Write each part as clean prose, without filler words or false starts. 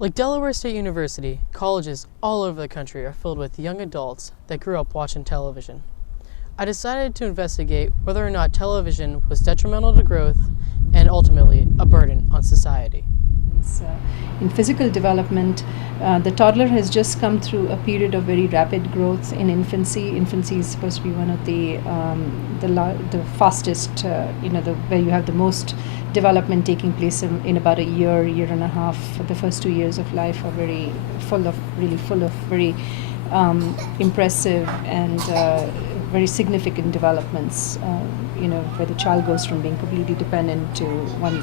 Like Delaware State University, colleges all over the country are filled with young adults that grew up watching television. I decided to investigate whether or not television was detrimental to growth and ultimately a burden on society. In physical development, the toddler has just come through a period of very rapid growth in infancy. Infancy is supposed to be one of the fastest, where you have the most development taking place in about a year and a half. The first 2 years of life are really full of very impressive and very significant developments. Where the child goes from being completely dependent to one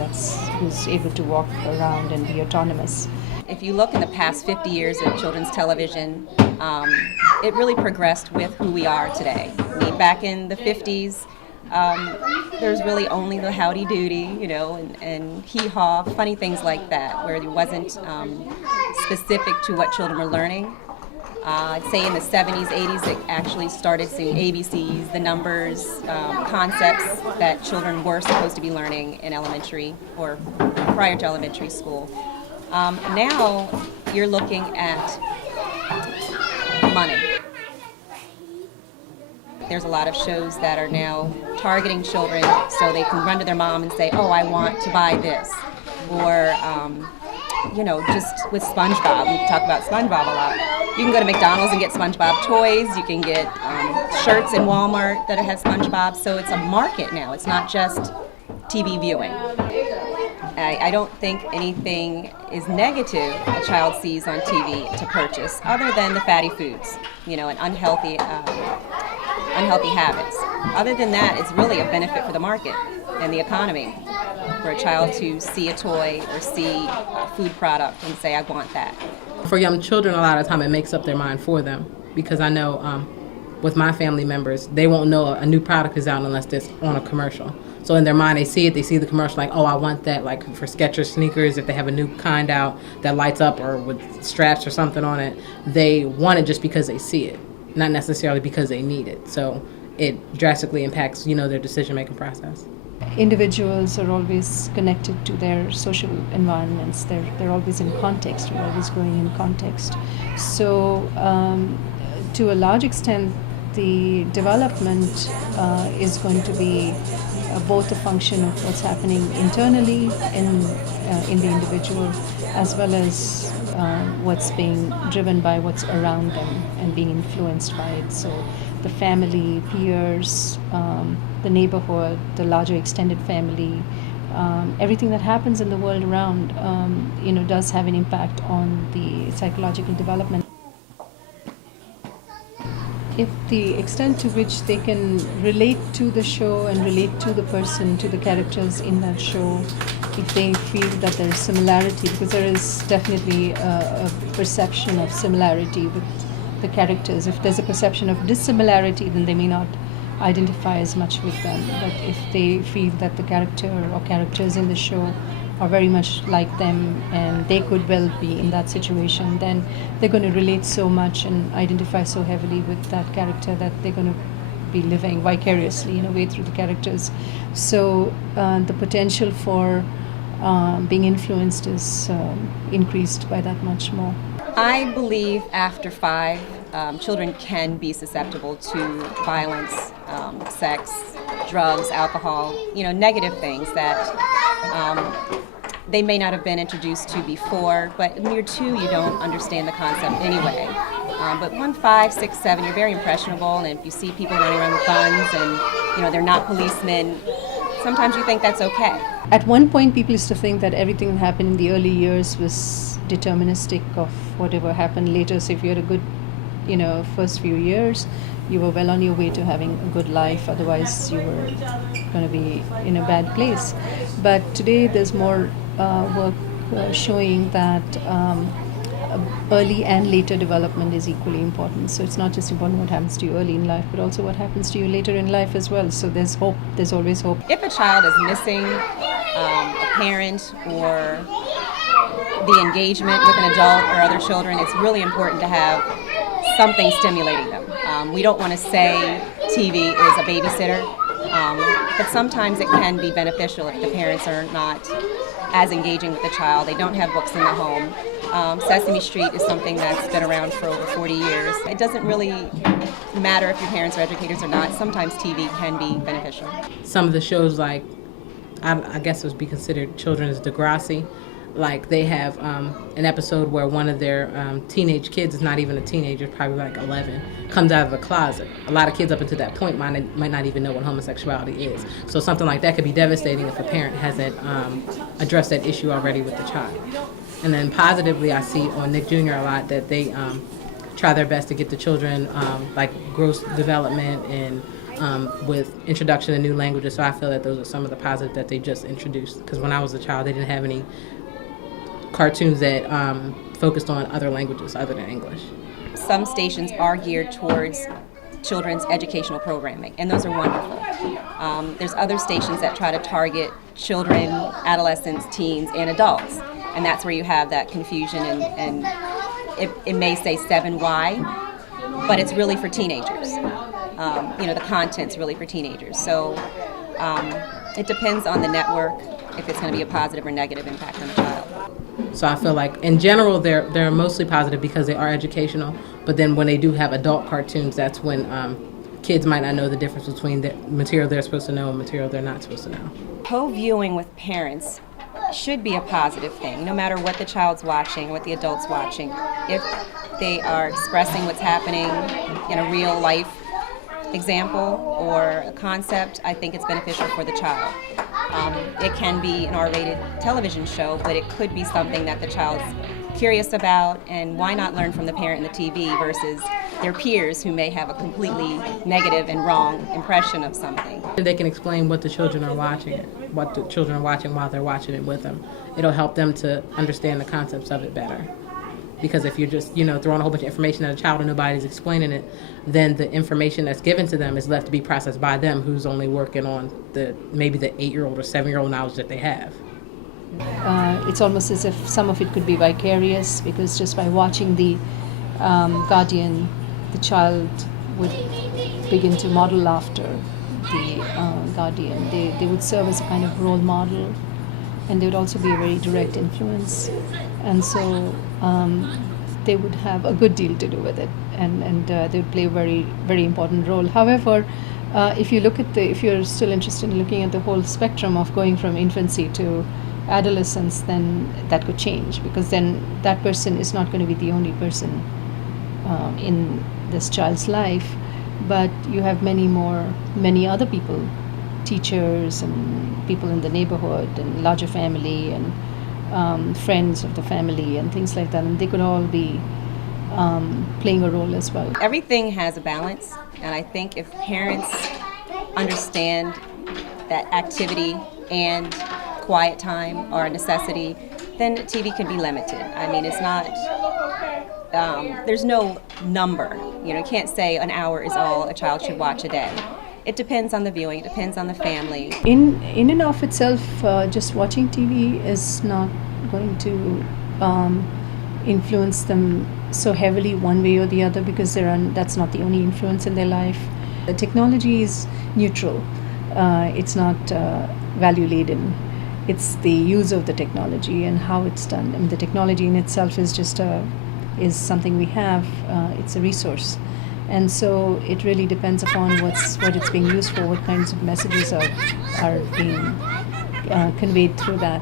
who's able to walk around and be autonomous. If you look in the past 50 years of children's television, it really progressed with who we are today. I mean, back in the 50s, there's really only the Howdy Doody, and Hee Haw, funny things like that, where it wasn't specific to what children were learning. I'd say in the 70s, 80s, it actually started seeing ABCs, the numbers, concepts that children were supposed to be learning in elementary or prior to elementary school. Now you're looking at money. There's a lot of shows that are now targeting children so they can run to their mom and say, oh, I want to buy this. Or, just with SpongeBob, we talk about SpongeBob a lot. You can go to McDonald's and get SpongeBob toys. You can get shirts in Walmart that have SpongeBob. So it's a market now. It's not just TV viewing. I don't think anything is negative a child sees on TV to purchase, other than the fatty foods, and unhealthy habits. Other than that, it's really a benefit for the market and the economy for a child to see a toy or see a food product and say, I want that. For young children, a lot of time it makes up their mind for them, because I know with my family members, they won't know a new product is out unless it's on a commercial. So in their mind, they see the commercial, like, oh, I want that, like for Skechers sneakers, if they have a new kind out that lights up or with straps or something on it, they want it just because they see it, not necessarily because they need it. So it drastically impacts, their decision-making process. Individuals are always connected to their social environments. They're always in context. We're always growing in context. So to a large extent, the development is going to be both a function of what's happening internally in the individual, as well as what's being driven by what's around them and being influenced by it. So the family, peers, the neighborhood, the larger extended family, everything that happens in the world around, does have an impact on the psychological development. If the extent to which they can relate to the show and relate to the person, to the characters in that show, if they feel that there's similarity, because there is definitely a perception of similarity with the characters. If there's a perception of dissimilarity, then they may not identify as much with them. But if they feel that the character or characters in the show are very much like them and they could well be in that situation, then they're going to relate so much and identify so heavily with that character that they're going to be living vicariously in a way through the characters. So the potential for being influenced is increased by that much more. I believe after 5, children can be susceptible to violence, sex, drugs, alcohol, negative things that they may not have been introduced to before, but when you're 2, you don't understand the concept anyway. But 1, 5, 6, 7, you're very impressionable, and if you see people running around with guns and they're not policemen, sometimes you think that's okay. At one point, people used to think that everything that happened in the early years was deterministic of whatever happened later. So if you had a good, first few years, you were well on your way to having a good life. Otherwise, you were going to be in a bad place. But today, there's more work showing that early and later development is equally important. So it's not just important what happens to you early in life, but also what happens to you later in life as well. So there's hope. There's always hope. If a child is missing a parent or the engagement with an adult or other children, it's really important to have something stimulating them. We don't want to say TV is a babysitter, but sometimes it can be beneficial if the parents are not as engaging with the child. They don't have books in the home. Sesame Street is something that's been around for over 40 years. It doesn't really matter if your parents are educators or not. Sometimes TV can be beneficial. Some of the shows, like, I guess it would be considered children's Degrassi. Like, they have an episode where one of their teenage kids is not even a teenager, probably like 11, comes out of a closet. A lot of kids up until that point might not even know what homosexuality is. So something like that could be devastating if a parent hasn't addressed that issue already with the child. And then positively, I see on Nick Jr. a lot that they try their best to get the children like growth development and with introduction to new languages. So I feel that those are some of the positives that they just introduced. Because when I was a child, they didn't have any cartoons that focused on other languages other than English. Some stations are geared towards children's educational programming, and those are wonderful. There's other stations that try to target children, adolescents, teens, and adults, and that's where you have that confusion, and it may say 7Y, but it's really for teenagers. The content's really for teenagers. So it depends on the network if it's going to be a positive or negative impact on the child. So I feel like, in general, they're mostly positive because they are educational. But then when they do have adult cartoons, that's when kids might not know the difference between the material they're supposed to know and material they're not supposed to know. Co-viewing with parents should be a positive thing, no matter what the child's watching, what the adult's watching. If they are expressing what's happening in a real life example or a concept, I think it's beneficial for the child. It can be an R-rated television show, but it could be something that the child's curious about, and why not learn from the parent in the TV versus their peers who may have a completely negative and wrong impression of something. They can explain what the children are watching, what the children are watching while they're watching it with them. It'll help them to understand the concepts of it better. Because if you're just, throwing a whole bunch of information at a child and nobody's explaining it, then the information that's given to them is left to be processed by them, who's only working on maybe the 8-year-old or 7-year-old knowledge that they have. It's almost as if some of it could be vicarious, because just by watching the Guardian, the child would begin to model after the Guardian. They would serve as a kind of role model, and they would also be a very direct influence. And so they would have a good deal to do with it, and they would play a very, very important role. However, if you're still interested in looking at the whole spectrum of going from infancy to adolescence, then that could change, because then that person is not going to be the only person in this child's life, but you have many other people, teachers and people in the neighborhood and larger family and friends of the family and things like that, and they could all be playing a role as well. Everything has a balance, and I think if parents understand that activity and quiet time are a necessity, then TV can be limited. I mean, it's not, there's no number. You can't say an hour is all a child should watch a day. It depends on the viewing, it depends on the family. In and of itself, just watching TV is not going to influence them so heavily one way or the other, because that's not the only influence in their life. The technology is neutral. It's not value-laden. It's the use of the technology and how it's done. I mean, the technology in itself is just is something we have. It's a resource. And so it really depends upon what it's being used for, what kinds of messages are being conveyed through that.